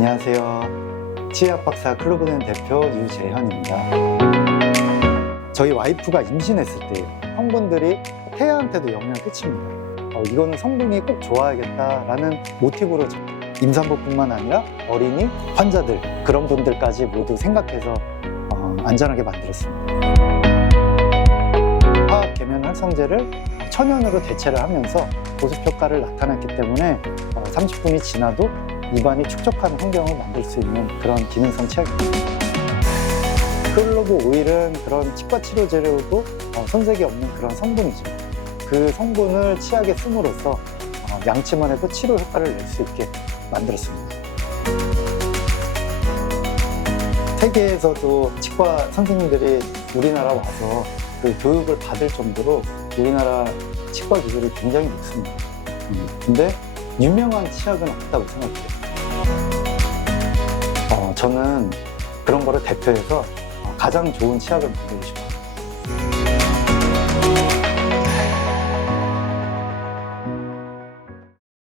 안녕하세요. 치의학 박사 클로브는 대표 유재현입니다. 저희 와이프가 임신했을 때 성분들이 태아한테도 영향을 끼칩니다. 어, 이거는 성분이 꼭 좋아야겠다라는 모티브로 저- 임산부뿐만 아니라 어린이, 환자들 그런 분들까지 모두 생각해서 어, 안전하게 만들었습니다. 화학 계면 활성제를 천연으로 대체를 하면서 보습 효과를 나타냈기 때문에 어, 30분이 지나도 입안이 축적하는 환경을 만들 수 있는 그런 기능성 치약입니다. 클로브 오일은 그런 치과 치료 재료도 어, 손색이 없는 그런 성분이죠. 그 성분을 치약에 씀으로써 어, 양치만 해도 치료 효과를 낼 수 있게 만들었습니다. 세계에서도 치과 선생님들이 우리나라 와서 그 교육을 받을 정도로 우리나라 치과 기술이 굉장히 높습니다. 음, 근데 유명한 치약은 없다고 생각해요. 어, 저는 그런 거를 대표해서 어, 가장 좋은 치약을 만들고 싶어요.